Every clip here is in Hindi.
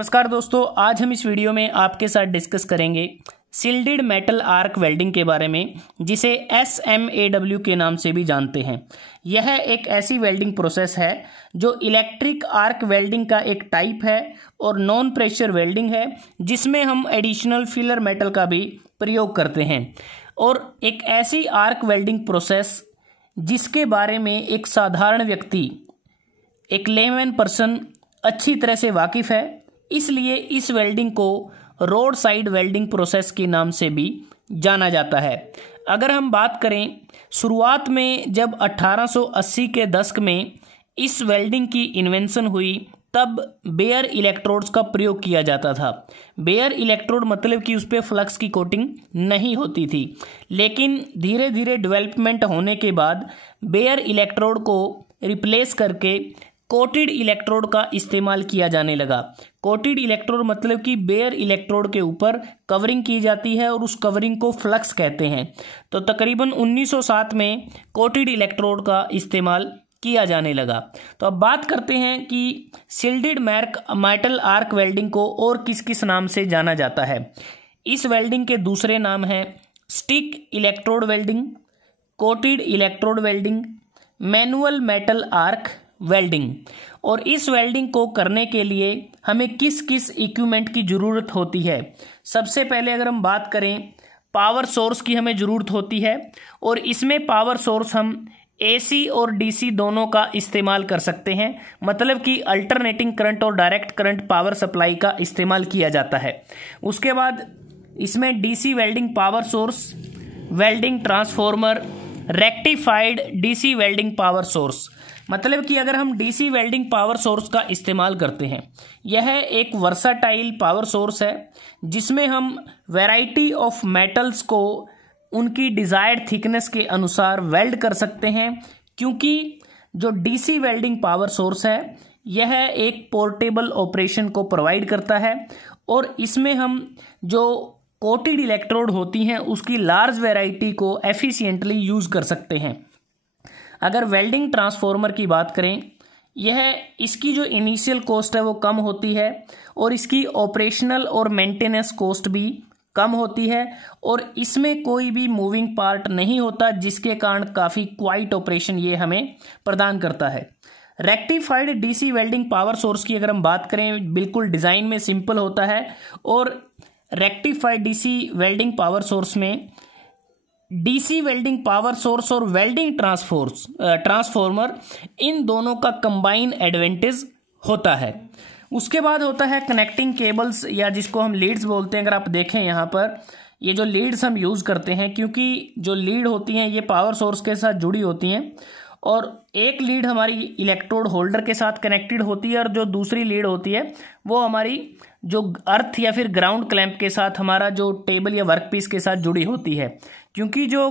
नमस्कार दोस्तों, आज हम इस वीडियो में आपके साथ डिस्कस करेंगे शिल्डेड मेटल आर्क वेल्डिंग के बारे में, जिसे SMAW के नाम से भी जानते हैं। यह एक ऐसी वेल्डिंग प्रोसेस है जो इलेक्ट्रिक आर्क वेल्डिंग का एक टाइप है और नॉन प्रेशर वेल्डिंग है, जिसमें हम एडिशनल फिलर मेटल का भी प्रयोग करते हैं। और एक ऐसी आर्क वेल्डिंग प्रोसेस जिसके बारे में एक साधारण व्यक्ति, एक लेमैन पर्सन अच्छी तरह से वाकिफ है, इसलिए इस वेल्डिंग को रोड साइड वेल्डिंग प्रोसेस के नाम से भी जाना जाता है। अगर हम बात करें शुरुआत में, जब 1880 के दशक में इस वेल्डिंग की इन्वेंशन हुई, तब बेयर इलेक्ट्रोड्स का प्रयोग किया जाता था। बेयर इलेक्ट्रोड मतलब कि उस पर फ्लक्स की कोटिंग नहीं होती थी, लेकिन धीरे धीरे डेवलपमेंट होने के बाद बेयर इलेक्ट्रोड को रिप्लेस करके कोटेड इलेक्ट्रोड का इस्तेमाल किया जाने लगा। कोटेड इलेक्ट्रोड मतलब कि बेयर इलेक्ट्रोड के ऊपर कवरिंग की जाती है और उस कवरिंग को फ्लक्स कहते हैं। तो तकरीबन 1907 में कोटेड इलेक्ट्रोड का इस्तेमाल किया जाने लगा। तो अब बात करते हैं कि शिल्डेड मेटल आर्क वेल्डिंग को और किस किस नाम से जाना जाता है। इस वेल्डिंग के दूसरे नाम हैं stick electrode welding, coated electrode welding, manual metal arc welding. और इस वेल्डिंग को करने के लिए हमें किस किस इक्विपमेंट की ज़रूरत होती है। सबसे पहले अगर हम बात करें, पावर सोर्स की हमें ज़रूरत होती है, और इसमें पावर सोर्स हम AC और DC दोनों का इस्तेमाल कर सकते हैं। मतलब कि अल्टरनेटिंग करंट और डायरेक्ट करंट पावर सप्लाई का इस्तेमाल किया जाता है। उसके बाद इसमें DC welding power source, welding transformer, rectified DC welding power source. मतलब कि अगर हम DC वेल्डिंग पावर सोर्स का इस्तेमाल करते हैं, यह एक वर्साटाइल पावर सोर्स है जिसमें हम वैरायटी ऑफ मेटल्स को उनकी डिज़ायर्ड थिकनेस के अनुसार वेल्ड कर सकते हैं। क्योंकि जो DC वेल्डिंग पावर सोर्स है, यह एक पोर्टेबल ऑपरेशन को प्रोवाइड करता है, और इसमें हम जो कोटेड इलेक्ट्रोड होती हैं उसकी लार्ज वैरायटी को एफिशिएंटली यूज़ कर सकते हैं। अगर वेल्डिंग ट्रांसफॉर्मर की बात करें, इसकी जो इनिशियल कॉस्ट है वो कम होती है, और इसकी ऑपरेशनल और मेंटेनेंस कॉस्ट भी कम होती है, और इसमें कोई भी मूविंग पार्ट नहीं होता, जिसके कारण काफ़ी क्वाइट ऑपरेशन ये हमें प्रदान करता है। Rectified DC welding power source की अगर हम बात करें, बिल्कुल डिज़ाइन में सिंपल होता है, और rectified DC welding power source में DC वेल्डिंग पावर सोर्स और वेल्डिंग ट्रांसफॉर्मर, इन दोनों का कंबाइन एडवांटेज होता है। उसके बाद होता है कनेक्टिंग केबल्स, या जिसको हम लीड्स बोलते हैं। अगर आप देखें यहाँ पर, ये जो लीड्स हम यूज़ करते हैं, क्योंकि जो लीड होती हैं ये पावर सोर्स के साथ जुड़ी होती हैं, और एक लीड हमारी इलेक्ट्रोड होल्डर के साथ कनेक्टेड होती है, और जो दूसरी लीड होती है वो हमारी जो अर्थ या फिर ग्राउंड क्लैंप के साथ, हमारा जो टेबल या वर्कपीस के साथ जुड़ी होती है। क्योंकि जो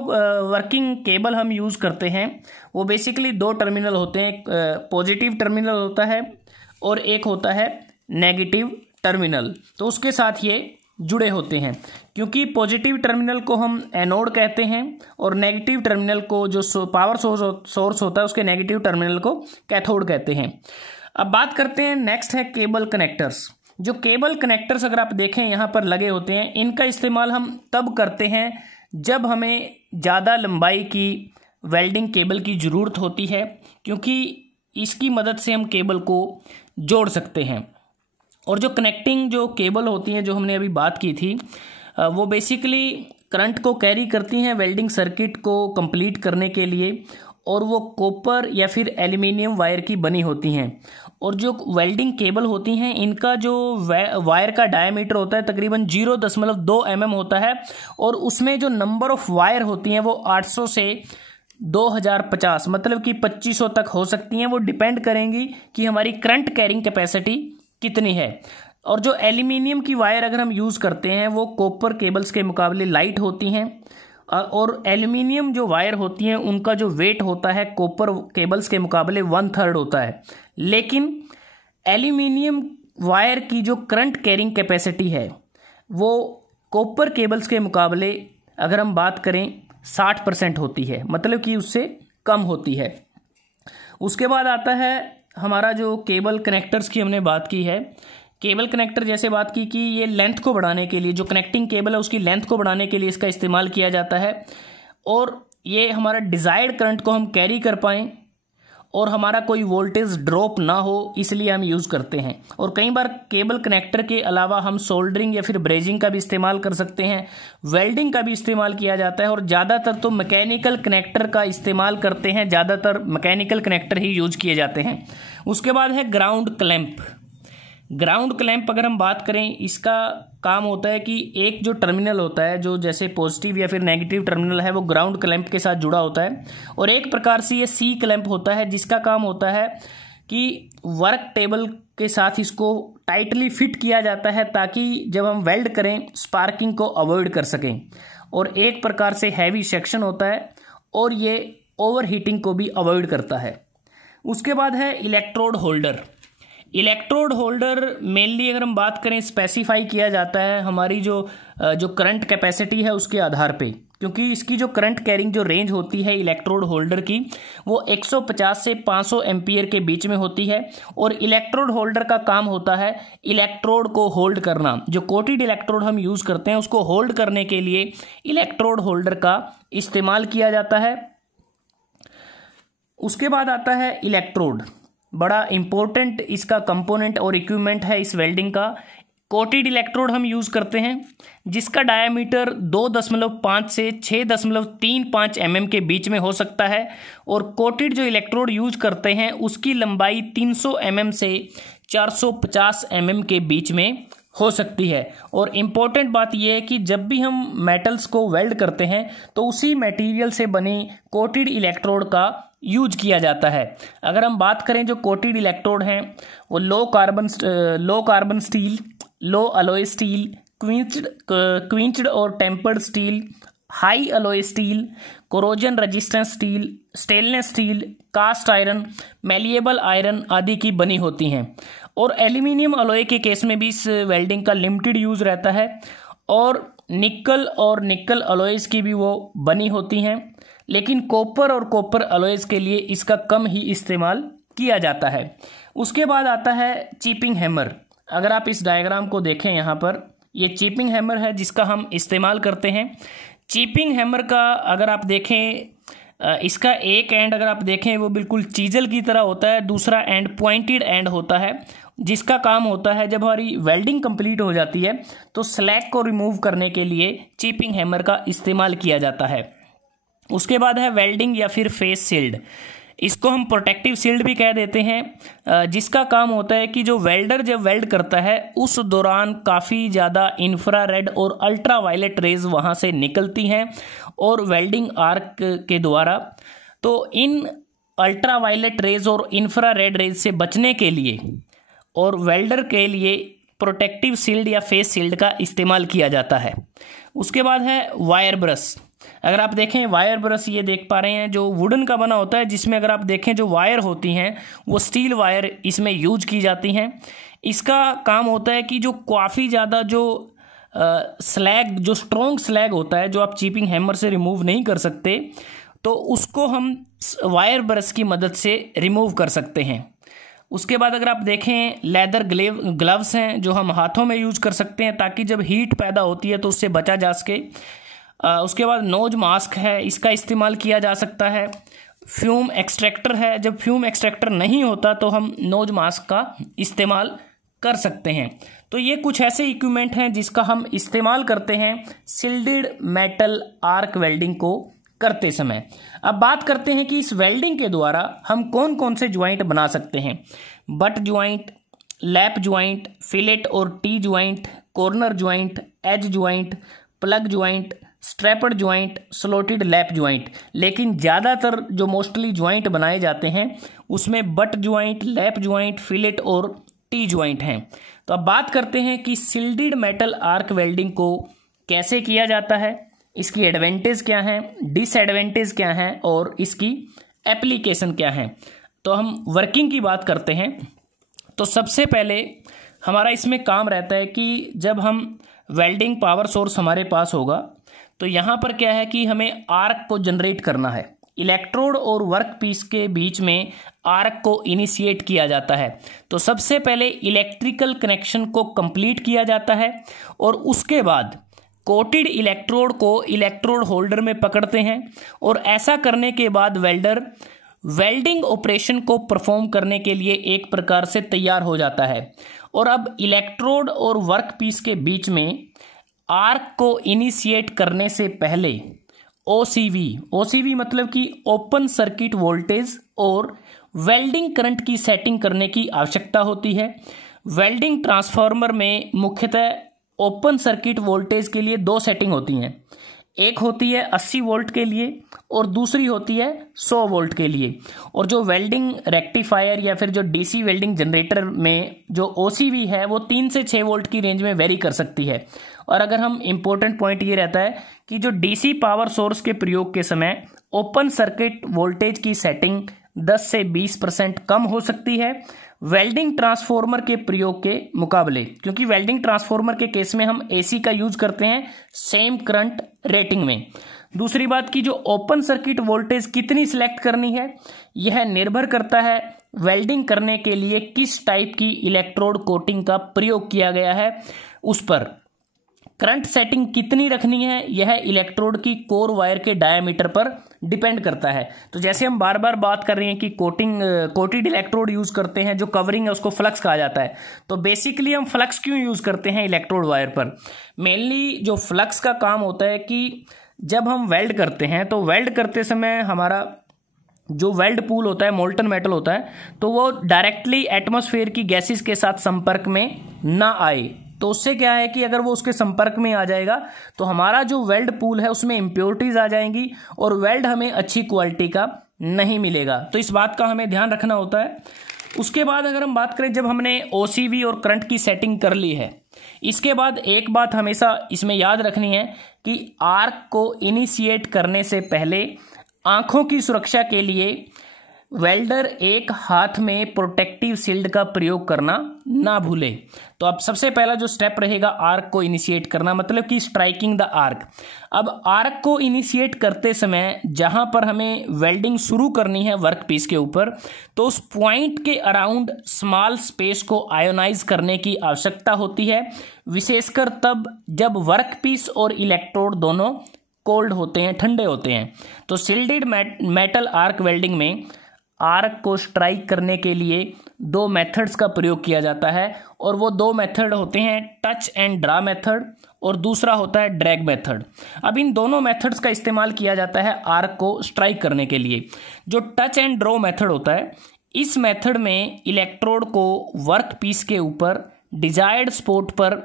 वर्किंग केबल हम यूज़ करते हैं वो बेसिकली दो टर्मिनल होते हैं, पॉजिटिव टर्मिनल होता है और एक होता है नेगेटिव टर्मिनल। तो उसके साथ ये जुड़े होते हैं, क्योंकि पॉजिटिव टर्मिनल को हम एनोड कहते हैं, और नेगेटिव टर्मिनल को, जो पावर सोर्स होता है, उसके नेगेटिव टर्मिनल को कैथोड कहते हैं। अब बात करते हैं, नेक्स्ट है केबल कनेक्टर्स। जो केबल कनेक्टर्स अगर आप देखें यहाँ पर लगे होते हैं, इनका इस्तेमाल हम तब करते हैं जब हमें ज़्यादा लंबाई की वेल्डिंग केबल की ज़रूरत होती है, क्योंकि इसकी मदद से हम केबल को जोड़ सकते हैं। और जो कनेक्टिंग जो केबल होती हैं, जो हमने अभी बात की थी, वो बेसिकली करंट को कैरी करती हैं वेल्डिंग सर्किट को कंप्लीट करने के लिए, और वो कॉपर या फिर एल्युमिनियम वायर की बनी होती हैं। और जो वेल्डिंग केबल होती हैं, इनका जो वायर का डायमीटर होता है तकरीबन 0.2 mm होता है, और उसमें जो नंबर ऑफ वायर होती हैं वो 800 से 2050, मतलब कि 2500 तक हो सकती हैं। वो डिपेंड करेंगी कि हमारी करंट कैरिंग कैपेसिटी कितनी है। और जो एल्युमिनियम की वायर अगर हम यूज़ करते हैं, वो कॉपर केबल्स के मुकाबले लाइट होती हैं, और एल्युमिनियम जो वायर होती हैं उनका जो वेट होता है कॉपर केबल्स के मुकाबले 1/3 होता है। लेकिन एल्युमिनियम वायर की जो करंट कैरिंग कैपेसिटी है वो कॉपर केबल्स के मुकाबले, अगर हम बात करें, 60% होती है, मतलब कि उससे कम होती है। उसके बाद आता है हमारा जो केबल कनेक्टर्स की हमने बात की है, केबल कनेक्टर जैसे बात की कि ये लेंथ को बढ़ाने के लिए, जो कनेक्टिंग केबल है उसकी लेंथ को बढ़ाने के लिए इसका इस्तेमाल किया जाता है, और ये हमारा डिज़ायर्ड करंट को हम कैरी कर पाएँ और हमारा कोई वोल्टेज ड्रॉप ना हो, इसलिए हम यूज़ करते हैं। और कई बार केबल कनेक्टर के अलावा हम सोल्डरिंग या फिर ब्रेजिंग का भी इस्तेमाल कर सकते हैं, वेल्डिंग का भी इस्तेमाल किया जाता है, और ज़्यादातर तो मैकेनिकल कनेक्टर का इस्तेमाल करते हैं, ज़्यादातर मैकेनिकल कनेक्टर ही यूज किए जाते हैं। उसके बाद है ग्राउंड क्लैंप। ग्राउंड क्लैंप अगर हम बात करें, इसका काम होता है कि एक जो टर्मिनल होता है, जो जैसे पॉजिटिव या फिर नेगेटिव टर्मिनल है, वो ग्राउंड क्लैंप के साथ जुड़ा होता है, और एक प्रकार से ये सी क्लैंप होता है, जिसका काम होता है कि वर्क टेबल के साथ इसको टाइटली फिट किया जाता है ताकि जब हम वेल्ड करें स्पार्किंग को अवॉइड कर सकें। और एक प्रकार से हैवी सेक्शन होता है और ये ओवर हीटिंग को भी अवॉइड करता है। उसके बाद है electrode holder. Electrode holder mainly अगर हम बात करें स्पेसिफाई किया जाता है हमारी जो करंट कैपेसिटी है उसके आधार पे, क्योंकि इसकी जो करंट कैरिंग जो रेंज होती है इलेक्ट्रोड होल्डर की, वो 150 से 500 एम्पियर के बीच में होती है। और इलेक्ट्रोड होल्डर का काम होता है इलेक्ट्रोड को होल्ड करना। जो कोटेड इलेक्ट्रोड हम यूज़ करते हैं उसको होल्ड करने के लिए इलेक्ट्रोड होल्डर का इस्तेमाल किया जाता है। उसके बाद आता है इलेक्ट्रोड, बड़ा इंपॉर्टेंट इसका कंपोनेंट और इक्विपमेंट है इस वेल्डिंग का। कोटेड इलेक्ट्रोड हम यूज़ करते हैं जिसका डायमीटर 2.5 से 6.35 mm के बीच में हो सकता है, और कोटेड जो इलेक्ट्रोड यूज करते हैं उसकी लंबाई 300 mm से 450 mm के बीच में हो सकती है। और इम्पोर्टेंट बात यह है कि जब भी हम मेटल्स को वेल्ड करते हैं तो उसी मटेरियल से बने कोटेड इलेक्ट्रोड का यूज किया जाता है। अगर हम बात करें जो कोटेड इलेक्ट्रोड हैं वो low carbon steel, low alloy steel, quenched और tempered steel, high alloy steel, corrosion resistance steel, stainless steel, cast iron, malleable iron आदि की बनी होती हैं। और एल्यूमिनियम अलॉय के केस में भी इस वेल्डिंग का लिमिटेड यूज रहता है, और निकल अलॉयज की भी वो बनी होती हैं, लेकिन कॉपर और कॉपर अलॉयज के लिए इसका कम ही इस्तेमाल किया जाता है। उसके बाद आता है चिपिंग हैमर। अगर आप इस डायग्राम को देखें, यहाँ पर ये चिपिंग हैमर है जिसका हम इस्तेमाल करते हैं। चिपिंग हैमर का अगर आप देखें, इसका एक एंड अगर आप देखें वो बिल्कुल चीजल की तरह होता है, दूसरा एंड पॉइंटेड एंड होता है, जिसका काम होता है जब हमारी वेल्डिंग कंप्लीट हो जाती है तो स्लैग को रिमूव करने के लिए चिपिंग हैमर का इस्तेमाल किया जाता है। उसके बाद है वेल्डिंग या फिर फेस शील्ड। इसको हम प्रोटेक्टिव शील्ड भी कह देते हैं, जिसका काम होता है कि जो वेल्डर जब वेल्ड करता है उस दौरान काफ़ी ज़्यादा इंफ्रारेड और अल्ट्रा वायलेट रेज वहाँ से निकलती हैं और वेल्डिंग आर्क के द्वारा। तो इन अल्ट्रा वायलेट रेज और इंफ्रारेड रेज से बचने के लिए और वेल्डर के लिए प्रोटेक्टिव शील्ड या फेस शील्ड का इस्तेमाल किया जाता है। उसके बाद है वायर ब्रश। अगर आप देखें वायर ब्रश, ये देख पा रहे हैं जो वुडन का बना होता है, जिसमें अगर आप देखें जो वायर होती हैं वो स्टील वायर इसमें यूज की जाती हैं। इसका काम होता है कि जो काफ़ी ज़्यादा जो स्लैग, जो स्ट्रॉन्ग स्लैग होता है जो आप चिपिंग हैमर से रिमूव नहीं कर सकते, तो उसको हम वायर ब्रश की मदद से रिमूव कर सकते हैं। उसके बाद अगर आप देखें लेदर ग्लव्स हैं जो हम हाथों में यूज कर सकते हैं ताकि जब हीट पैदा होती है तो उससे बचा जा सके। उसके बाद नोज मास्क है, इसका इस्तेमाल किया जा सकता है। फ्यूम एक्सट्रैक्टर है, जब फ्यूम एक्सट्रैक्टर नहीं होता तो हम नोज मास्क का इस्तेमाल कर सकते हैं। तो ये कुछ ऐसे इक्विपमेंट हैं जिसका हम इस्तेमाल करते हैं शिल्डेड मेटल आर्क वेल्डिंग को करते समय। अब बात करते हैं कि इस वेल्डिंग के द्वारा हम कौन कौन से ज्वाइंट बना सकते हैं। Butt joint, lap joint, fillet और T joint, corner joint, edge joint, plug joint, strapped joint, slotted lap joint. लेकिन ज़्यादातर जो मोस्टली ज्वाइंट बनाए जाते हैं उसमें butt joint, lap joint, fillet और टी ज्वाइंट हैं। तो अब बात करते हैं कि शिल्डेड मेटल आर्क वेल्डिंग को कैसे किया जाता है, इसकी एडवांटेज क्या है, डिसएडवांटेज क्या है और इसकी एप्लीकेशन क्या है। तो हम वर्किंग की बात करते हैं। तो सबसे पहले हमारा इसमें काम रहता है कि जब हम वेल्डिंग पावर सोर्स हमारे पास होगा तो यहाँ पर क्या है कि हमें आर्क को जनरेट करना है। इलेक्ट्रोड और वर्कपीस के बीच में आर्क को इनिशिएट किया जाता है। तो सबसे पहले इलेक्ट्रिकल कनेक्शन को कंप्लीट किया जाता है और उसके बाद कोटेड इलेक्ट्रोड को इलेक्ट्रोड होल्डर में पकड़ते हैं और ऐसा करने के बाद वेल्डर वेल्डिंग ऑपरेशन को परफॉर्म करने के लिए एक प्रकार से तैयार हो जाता है। और अब इलेक्ट्रोड और वर्कपीस के बीच में आर्क को इनिशिएट करने से पहले ओसीवी मतलब कि ओपन सर्किट वोल्टेज और वेल्डिंग करंट की सेटिंग करने की आवश्यकता होती है। वेल्डिंग ट्रांसफार्मर में मुख्यतः ओपन सर्किट वोल्टेज के लिए दो सेटिंग होती हैं, एक होती है 80 वोल्ट के लिए और दूसरी होती है 100 वोल्ट के लिए। और जो वेल्डिंग रेक्टिफायर या फिर जो डीसी वेल्डिंग जनरेटर में जो ओसीवी है वो 3 से 6 वोल्ट की रेंज में वेरी कर सकती है। और अगर हम इम्पोर्टेंट पॉइंट ये रहता है कि जो डीसी पावर सोर्स के प्रयोग के समय ओपन सर्किट वोल्टेज की सेटिंग 10 से 20% कम हो सकती है वेल्डिंग ट्रांसफार्मर के प्रयोग के मुकाबले, क्योंकि वेल्डिंग ट्रांसफार्मर के केस में हम एसी का यूज करते हैं सेम करंट रेटिंग में। दूसरी बात की जो ओपन सर्किट वोल्टेज कितनी सिलेक्ट करनी है यह निर्भर करता है वेल्डिंग करने के लिए किस टाइप की इलेक्ट्रोड कोटिंग का प्रयोग किया गया है उस पर। करंट सेटिंग कितनी रखनी है यह इलेक्ट्रोड की कोर वायर के डायामीटर पर डिपेंड करता है। तो जैसे हम बार बार बात कर रहे हैं कि कोटेड इलेक्ट्रोड यूज करते हैं, जो कवरिंग है उसको फ्लक्स कहा जाता है। तो बेसिकली हम फ्लक्स क्यों यूज करते हैं इलेक्ट्रोड वायर पर? मेनली जो फ्लक्स का काम होता है कि जब हम वेल्ड करते हैं तो वेल्ड करते समय हमारा जो वेल्ड पूल होता है मोल्टन मेटल होता है तो वो डायरेक्टली एटमॉस्फेयर की गैसेस के साथ संपर्क में ना आए। तो उससे क्या है कि अगर वो उसके संपर्क में आ जाएगा तो हमारा जो वेल्ड पूल है उसमें इम्प्योरिटीज आ जाएंगी और वेल्ड हमें अच्छी क्वालिटी का नहीं मिलेगा। तो इस बात का हमें ध्यान रखना होता है। उसके बाद अगर हम बात करें, जब हमने ओसीवी और करंट की सेटिंग कर ली है, इसके बाद एक बात हमेशा इसमें याद रखनी है कि आर्क को इनिशिएट करने से पहले आंखों की सुरक्षा के लिए वेल्डर एक हाथ में प्रोटेक्टिव शील्ड का प्रयोग करना ना भूले। तो अब सबसे पहला जो स्टेप रहेगा आर्क को इनिशिएट करना, मतलब कि स्ट्राइकिंग द आर्क। अब आर्क को इनिशिएट करते समय जहां पर हमें वेल्डिंग शुरू करनी है वर्क पीस के ऊपर, तो उस पॉइंट के अराउंड स्मॉल स्पेस को आयोनाइज करने की आवश्यकता होती है, विशेषकर तब जब वर्क पीस और इलेक्ट्रोड दोनों कोल्ड होते हैं, ठंडे होते हैं। तो शिल्डेड मेटल आर्क वेल्डिंग में आर्क को स्ट्राइक करने के लिए दो मेथड्स का प्रयोग किया जाता है और वो दो मेथड होते हैं टच एंड ड्रा मेथड और दूसरा होता है ड्रैग मेथड। अब इन दोनों मेथड्स का इस्तेमाल किया जाता है आर्क को स्ट्राइक करने के लिए। जो टच एंड ड्रॉ मेथड होता है, इस मेथड में इलेक्ट्रोड को वर्क पीस के ऊपर डिजायर्ड स्पॉट पर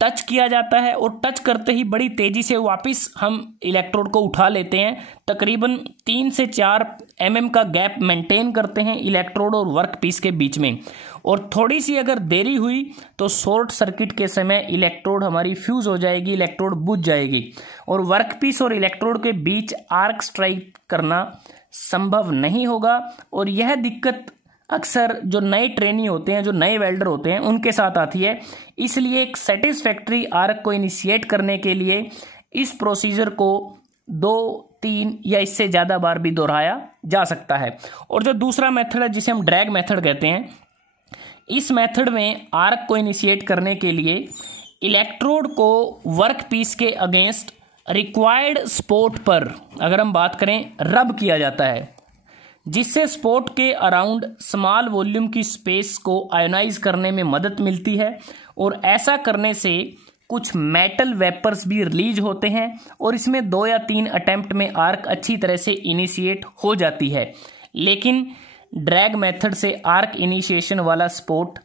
टच किया जाता है और टच करते ही बड़ी तेजी से वापस हम इलेक्ट्रोड को उठा लेते हैं। तकरीबन 3 से 4 mm का गैप मेंटेन करते हैं इलेक्ट्रोड और वर्क पीस के बीच में। और थोड़ी सी अगर देरी हुई तो शॉर्ट सर्किट के समय इलेक्ट्रोड हमारी फ्यूज हो जाएगी, इलेक्ट्रोड बुझ जाएगी और वर्क पीस और इलेक्ट्रोड के बीच आर्क स्ट्राइक करना संभव नहीं होगा। और यह दिक्कत अक्सर जो नए ट्रेनी होते हैं, जो नए वेल्डर होते हैं, उनके साथ आती है। इसलिए एक सेटिस्फैक्ट्री आर्क को इनिशिएट करने के लिए इस प्रोसीजर को 2, 3 या इससे ज़्यादा बार भी दोहराया जा सकता है। और जो दूसरा मेथड है जिसे हम ड्रैग मेथड कहते हैं, इस मेथड में आर्क को इनिशिएट करने के लिए इलेक्ट्रोड को वर्क पीस के अगेंस्ट रिक्वायर्ड स्पॉट पर, अगर हम बात करें, रब किया जाता है, जिससे स्पॉट के अराउंड स्मॉल वॉल्यूम की स्पेस को आयोनाइज करने में मदद मिलती है। और ऐसा करने से कुछ मेटल वेपर्स भी रिलीज होते हैं और इसमें 2 या 3 अटेम्प्ट में आर्क अच्छी तरह से इनिशिएट हो जाती है। लेकिन ड्रैग मेथड से आर्क इनिशिएशन वाला स्पॉट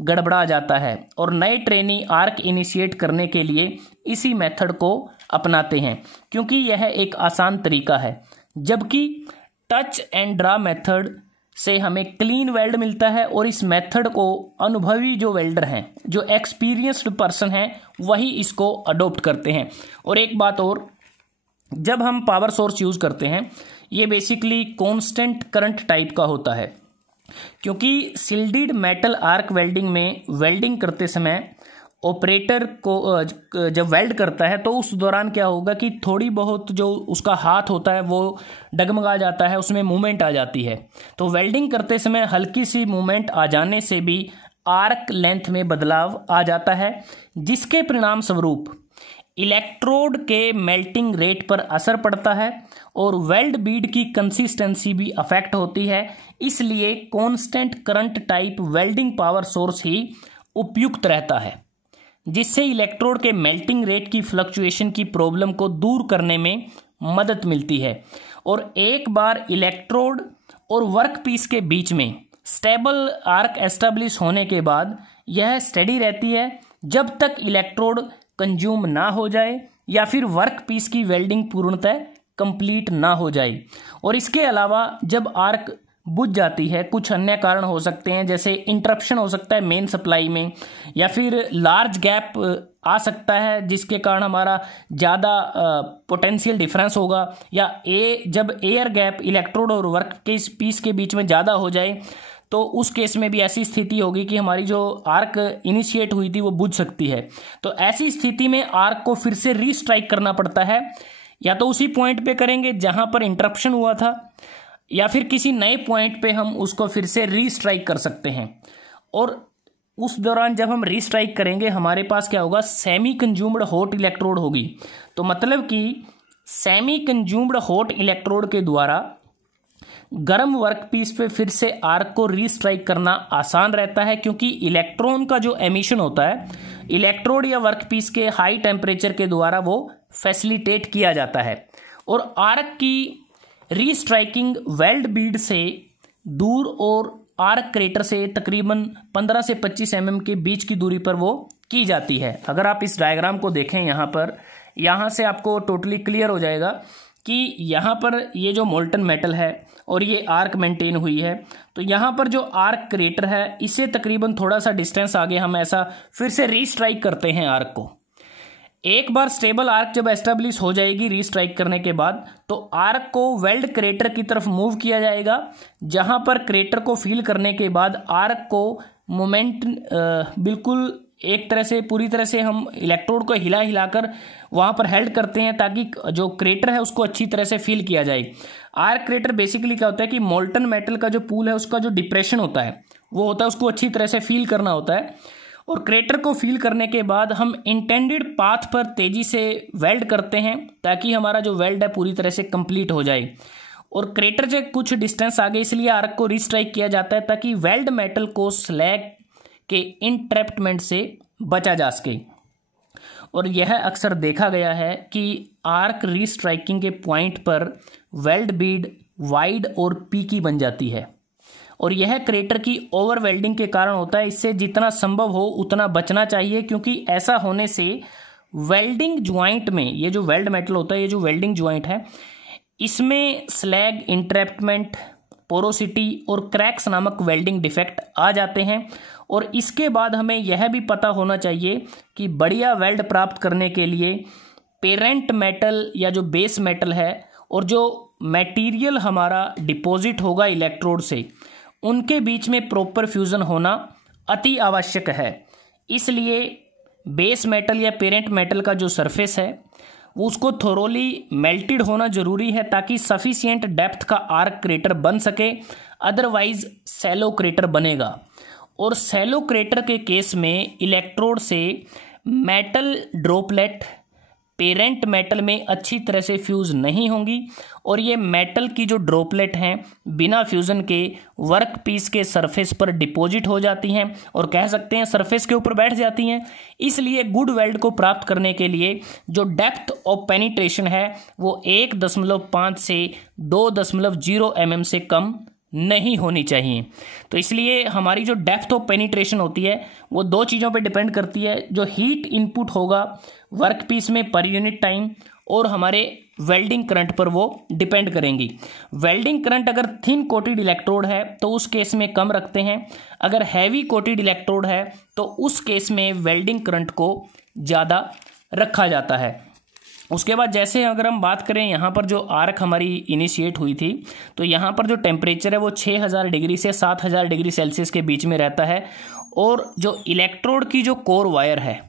गड़बड़ा जाता है और नए ट्रेनी आर्क इनिशिएट करने के लिए इसी मेथड को अपनाते हैं, क्योंकि यह एक आसान तरीका है। जबकि टच एंड ड्रा मेथड से हमें क्लीन वेल्ड मिलता है और इस मेथड को अनुभवी जो वेल्डर हैं, जो एक्सपीरियंस्ड पर्सन हैं, वही इसको अडॉप्ट करते हैं। और एक बात और, जब हम पावर सोर्स यूज करते हैं ये बेसिकली कांस्टेंट करंट टाइप का होता है, क्योंकि शिल्डेड मेटल आर्क वेल्डिंग में वेल्डिंग करते समय ऑपरेटर को जब वेल्ड करता है तो उस दौरान क्या होगा कि थोड़ी बहुत जो उसका हाथ होता है वो डगमगा जाता है, उसमें मूवमेंट आ जाती है। तो वेल्डिंग करते समय हल्की सी मूवमेंट आ जाने से भी आर्क लेंथ में बदलाव आ जाता है, जिसके परिणाम स्वरूप इलेक्ट्रोड के मेल्टिंग रेट पर असर पड़ता है और वेल्ड बीड की कंसिस्टेंसी भी अफेक्ट होती है। इसलिए constant current type welding power source ही उपयुक्त रहता है, जिससे इलेक्ट्रोड के मेल्टिंग रेट की फ्लक्चुएशन की प्रॉब्लम को दूर करने में मदद मिलती है। और एक बार इलेक्ट्रोड और वर्कपीस के बीच में स्टेबल आर्क एस्टेब्लिश होने के बाद यह स्टेडी रहती है जब तक इलेक्ट्रोड कंज्यूम ना हो जाए या फिर वर्कपीस की वेल्डिंग पूर्णतः कंप्लीट ना हो जाए। और इसके अलावा जब आर्क बुझ जाती है, कुछ अन्य कारण हो सकते हैं, जैसे इंटरप्शन हो सकता है मेन सप्लाई में, या फिर लार्ज गैप आ सकता है जिसके कारण हमारा ज़्यादा पोटेंशियल डिफरेंस होगा, या जब एयर गैप इलेक्ट्रोड और वर्क के पीस के बीच में ज़्यादा हो जाए तो उस केस में भी ऐसी स्थिति होगी कि हमारी जो आर्क इनिशिएट हुई थी वो बुझ सकती है। तो ऐसी स्थिति में आर्क को फिर से रीस्ट्राइक करना पड़ता है, या तो उसी पॉइंट पे करेंगे जहां पर इंटरप्शन हुआ था, या फिर किसी नए पॉइंट पे हम उसको फिर से रीस्ट्राइक कर सकते हैं। और उस दौरान जब हम रीस्ट्राइक करेंगे हमारे पास क्या होगा, सेमी कंज्यूम्ड हॉट इलेक्ट्रोड होगी। तो मतलब कि सेमी कंज्यूम्ड हॉट इलेक्ट्रोड के द्वारा गर्म वर्कपीस पे फिर से आर्क को रीस्ट्राइक करना आसान रहता है, क्योंकि इलेक्ट्रॉन का जो एमिशन होता है इलेक्ट्रोड या वर्कपीस के हाई टेम्परेचर के द्वारा वो फैसिलिटेट किया जाता है। और आर्क की रीस्ट्राइकिंग वेल्ड बीड से दूर और आर्क क्रेटर से तकरीबन 15 से 25 mm के बीच की दूरी पर वो की जाती है। अगर आप इस डायग्राम को देखें यहाँ से आपको टोटली क्लियर हो जाएगा कि यहाँ पर ये जो मोल्टन मेटल है और ये आर्क मेंटेन हुई है, तो यहाँ पर जो आर्क क्रेटर है इससे तकरीबन थोड़ा सा डिस्टेंस आगे हम ऐसा फिर से रीस्ट्राइक करते हैं आर्क को। एक बार स्टेबल आर्क जब एस्टेब्लिश हो जाएगी रीस्ट्राइक करने के बाद, तो आर्क को वेल्ड क्रेटर की तरफ मूव किया जाएगा, जहां पर क्रेटर को फील करने के बाद आर्क को मोमेंट बिल्कुल एक तरह से पूरी तरह से हम इलेक्ट्रोड को हिला हिलाकर वहां पर हेल्ड करते हैं ताकि जो क्रेटर है उसको अच्छी तरह से फील किया जाए। आर्क क्रेटर बेसिकली क्या होता है कि मोल्टन मेटल का जो पूल है उसका जो डिप्रेशन होता है वो होता है, उसको अच्छी तरह से फील करना होता है। और क्रेटर को फील करने के बाद हम इंटेंडेड पाथ पर तेजी से वेल्ड करते हैं ताकि हमारा जो वेल्ड है पूरी तरह से कंप्लीट हो जाए। और क्रेटर से कुछ डिस्टेंस आगे इसलिए आर्क को रीस्ट्राइक किया जाता है ताकि वेल्ड मेटल को स्लैग के इंट्रैप्टमेंट से बचा जा सके। और यह अक्सर देखा गया है कि आर्क रीस्ट्राइकिंग के पॉइंट पर वेल्ड बीड वाइड और पीकी बन जाती है, और यह क्रेटर की ओवर वेल्डिंग के कारण होता है। इससे जितना संभव हो उतना बचना चाहिए, क्योंकि ऐसा होने से वेल्डिंग ज्वाइंट में ये जो वेल्ड मेटल होता है, ये जो वेल्डिंग ज्वाइंट है, इसमें स्लैग, इंट्रैप्टमेंट, पोरोसिटी और क्रैक्स नामक वेल्डिंग डिफेक्ट आ जाते हैं। और इसके बाद हमें यह भी पता होना चाहिए कि बढ़िया वेल्ड प्राप्त करने के लिए पेरेंट मेटल या जो बेस मेटल है और जो मटेरियल हमारा डिपॉजिट होगा इलेक्ट्रोड से, उनके बीच में प्रॉपर फ्यूजन होना अति आवश्यक है। इसलिए बेस मेटल या पेरेंट मेटल का जो सरफेस है वो उसको थोरोली मेल्टेड होना जरूरी है ताकि सफिशिएंट डेप्थ का आर्क क्रेटर बन सके, अदरवाइज सैलो क्रेटर बनेगा। और सैलो क्रेटर के केस में इलेक्ट्रोड से मेटल ड्रॉपलेट पेरेंट मेटल में अच्छी तरह से फ्यूज नहीं होंगी, और ये मेटल की जो ड्रॉपलेट हैं बिना फ्यूजन के वर्क पीस के सरफेस पर डिपॉजिट हो जाती हैं और कह सकते हैं सरफेस के ऊपर बैठ जाती हैं। इसलिए गुड वेल्ड को प्राप्त करने के लिए जो डेप्थ ऑफ पेनिट्रेशन है वो 1.5 से 2.0 mm से कम नहीं होनी चाहिए। तो इसलिए हमारी जो डेप्थ ऑफ पेनिट्रेशन होती है वो दो चीज़ों पे डिपेंड करती है, जो हीट इनपुट होगा वर्कपीस में पर यूनिट टाइम, और हमारे वेल्डिंग करंट पर वो डिपेंड करेंगी। वेल्डिंग करंट अगर थिन कोटेड इलेक्ट्रोड है तो उस केस में कम रखते हैं, अगर हैवी कोटेड इलेक्ट्रोड है तो उस केस में वेल्डिंग करंट को ज़्यादा रखा जाता है। उसके बाद जैसे अगर हम बात करें यहाँ पर जो आर्क हमारी इनिशिएट हुई थी, तो यहाँ पर जो टेम्परेचर है वो 6000 डिग्री से 7000 डिग्री सेल्सियस के बीच में रहता है, और जो इलेक्ट्रोड की जो कोर वायर है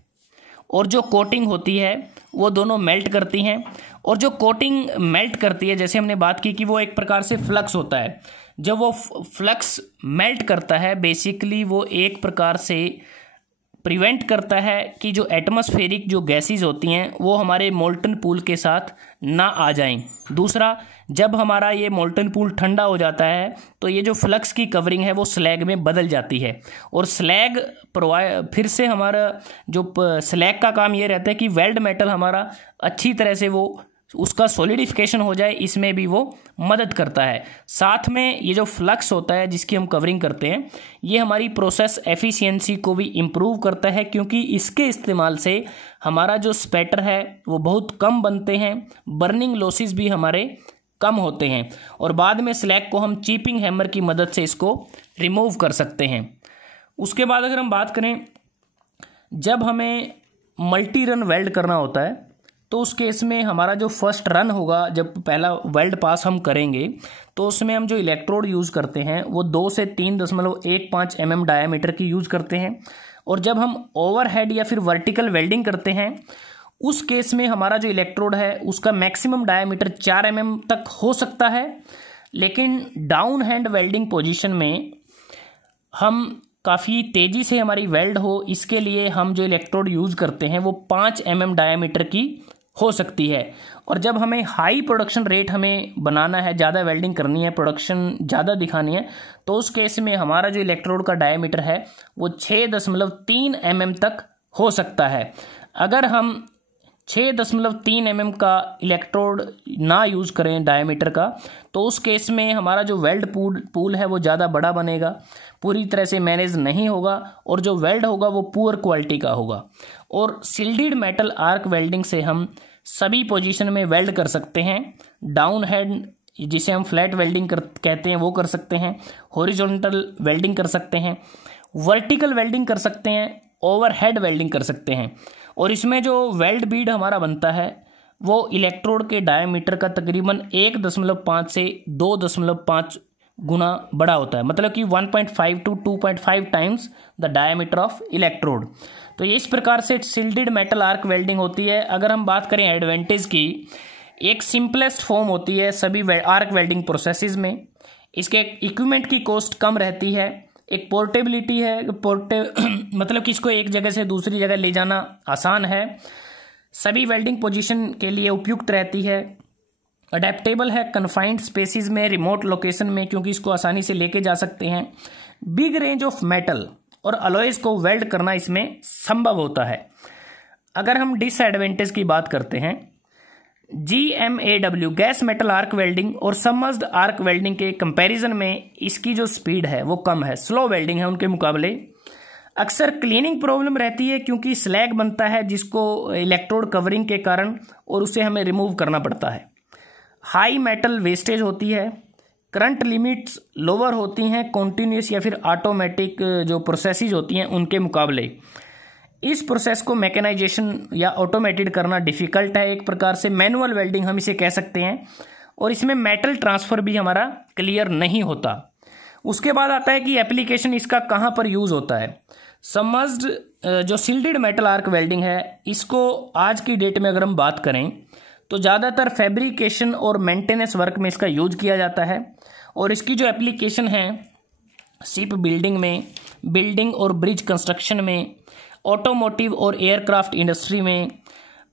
और जो कोटिंग होती है वो दोनों मेल्ट करती हैं। और जो कोटिंग मेल्ट करती है, जैसे हमने बात की कि वो एक प्रकार से फ्लक्स होता है। जब वो फ्लक्स मेल्ट करता है, बेसिकली वो एक प्रकार से प्रिवेंट करता है कि जो एटमॉस्फेरिक जो गैसेस होती हैं वो हमारे मोल्टन पूल के साथ ना आ जाएं। दूसरा, जब हमारा ये मोल्टन पूल ठंडा हो जाता है तो ये जो फ्लक्स की कवरिंग है वो स्लैग में बदल जाती है। और स्लैग फिर से हमारा जो स्लैग का काम ये रहता है कि वेल्ड मेटल हमारा अच्छी तरह से वो उसका सॉलिडिफिकेशन हो जाए, इसमें भी वो मदद करता है। साथ में ये जो फ्लक्स होता है जिसकी हम कवरिंग करते हैं, ये हमारी प्रोसेस एफिशिएंसी को भी इम्प्रूव करता है, क्योंकि इसके इस्तेमाल से हमारा जो स्पैटर है वो बहुत कम बनते हैं, बर्निंग लॉसेस भी हमारे कम होते हैं। और बाद में स्लैग को हम चीपिंग हैमर की मदद से इसको रिमूव कर सकते हैं। उसके बाद अगर हम बात करें, जब हमें मल्टी रन वेल्ड करना होता है तो उस केस में हमारा जो फर्स्ट रन होगा, जब पहला वेल्ड पास हम करेंगे तो उसमें हम जो इलेक्ट्रोड यूज़ करते हैं वो 2 से 3.15 mm डायामीटर की यूज़ करते हैं। और जब हम ओवरहेड या फिर वर्टिकल वेल्डिंग करते हैं उस केस में हमारा जो इलेक्ट्रोड है उसका मैक्सिमम डायामीटर 4 mm तक हो सकता है। लेकिन डाउन हैंड वेल्डिंग पोजीशन में हम काफ़ी तेज़ी से हमारी वेल्ड हो, इसके लिए हम जो इलेक्ट्रोड यूज़ करते हैं वो 5 mm डायामीटर की हो सकती है। और जब हमें हाई प्रोडक्शन रेट हमें बनाना है, ज़्यादा वेल्डिंग करनी है, प्रोडक्शन ज़्यादा दिखानी है, तो उस केस में हमारा जो इलेक्ट्रोड का डायमीटर है वो 6.3 mm तक हो सकता है। अगर हम 6.3 mm का इलेक्ट्रोड ना यूज़ करें डायमीटर का, तो उस केस में हमारा जो वेल्ड पूल है वो ज़्यादा बड़ा बनेगा, पूरी तरह से मैनेज नहीं होगा, और जो वेल्ड होगा वो पुअर क्वालिटी का होगा। और सिल्डेड मेटल आर्क वेल्डिंग से हम सभी पोजीशन में वेल्ड कर सकते हैं। डाउन हेड जिसे हम फ्लैट वेल्डिंग कहते हैं वो कर सकते हैं, हॉरिजॉन्टल वेल्डिंग कर सकते हैं, वर्टिकल वेल्डिंग कर सकते हैं, ओवरहेड वेल्डिंग कर सकते हैं। और इसमें जो वेल्ड बीड हमारा बनता है वो इलेक्ट्रोड के डायमीटर का तकरीबन 1.5 से 2.5 गुना बड़ा होता है, मतलब कि 1.5 to 2.5 times the diameter of electrode. तो ये इस प्रकार से सिल्डेड मेटल आर्क वेल्डिंग होती है। अगर हम बात करें एडवांटेज की, एक सिंपलेस्ट फॉर्म होती है सभी आर्क वेल्डिंग प्रोसेसेस में। इसके इक्विपमेंट की कॉस्ट कम रहती है, एक पोर्टेबिलिटी है, मतलब कि इसको एक जगह से दूसरी जगह ले जाना आसान है, सभी वेल्डिंग पोजीशन के लिए उपयुक्त रहती है, अडेप्टेबल है कन्फाइंड स्पेसिस में, रिमोट लोकेशन में, क्योंकि इसको आसानी से लेके जा सकते हैं। बिग रेंज ऑफ मेटल और अलॉयज को वेल्ड करना इसमें संभव होता है। अगर हम डिसएडवांटेज की बात करते हैं, GMAW gas metal arc welding और सबमर्ज्ड आर्क वेल्डिंग के कंपैरिजन में इसकी जो स्पीड है वो कम है, स्लो वेल्डिंग है उनके मुकाबले। अक्सर क्लीनिंग प्रॉब्लम रहती है क्योंकि स्लैग बनता है जिसको इलेक्ट्रोड कवरिंग के कारण, और उसे हमें रिमूव करना पड़ता है। हाई मेटल वेस्टेज होती है, करंट लिमिट्स लोअर होती हैं कॉन्टीन्यूस या फिर ऑटोमेटिक जो प्रोसेसेस होती हैं उनके मुकाबले। इस प्रोसेस को मैकेनाइजेशन या ऑटोमेटेड करना डिफ़िकल्ट है, एक प्रकार से मैनुअल वेल्डिंग हम इसे कह सकते हैं, और इसमें मेटल ट्रांसफ़र भी हमारा क्लियर नहीं होता। उसके बाद आता है कि एप्लीकेशन इसका कहाँ पर यूज़ होता है। सबमर्ज्ड जो सिल्डेड मेटल आर्क वेल्डिंग है, इसको आज की डेट में अगर हम बात करें तो ज़्यादातर फैब्रिकेशन और मेंटेनेंस वर्क में इसका यूज किया जाता है। और इसकी जो एप्लीकेशन है शिप बिल्डिंग में, बिल्डिंग और ब्रिज कंस्ट्रक्शन में, ऑटोमोटिव और एयरक्राफ्ट इंडस्ट्री में,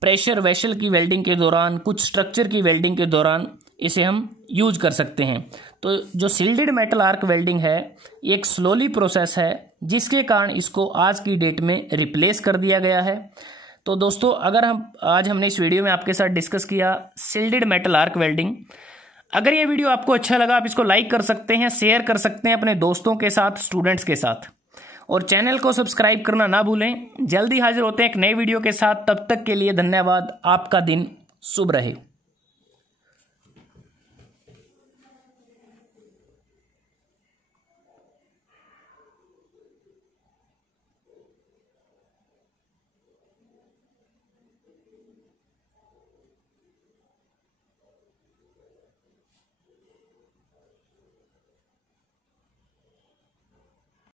प्रेशर वेसल की वेल्डिंग के दौरान, कुछ स्ट्रक्चर की वेल्डिंग के दौरान इसे हम यूज कर सकते हैं। तो जो सिल्डेड मेटल आर्क वेल्डिंग है ये एक स्लोली प्रोसेस है जिसके कारण इसको आज की डेट में रिप्लेस कर दिया गया है। तो दोस्तों, अगर हमने इस वीडियो में आपके साथ डिस्कस किया सिल्डेड मेटल आर्क वेल्डिंग। अगर ये वीडियो आपको अच्छा लगा आप इसको लाइक कर सकते हैं, शेयर कर सकते हैं अपने दोस्तों के साथ, स्टूडेंट्स के साथ, और चैनल को सब्सक्राइब करना ना भूलें। जल्दी हाजिर होते हैं एक नए वीडियो के साथ, तब तक के लिए धन्यवाद। आपका दिन शुभ रहे।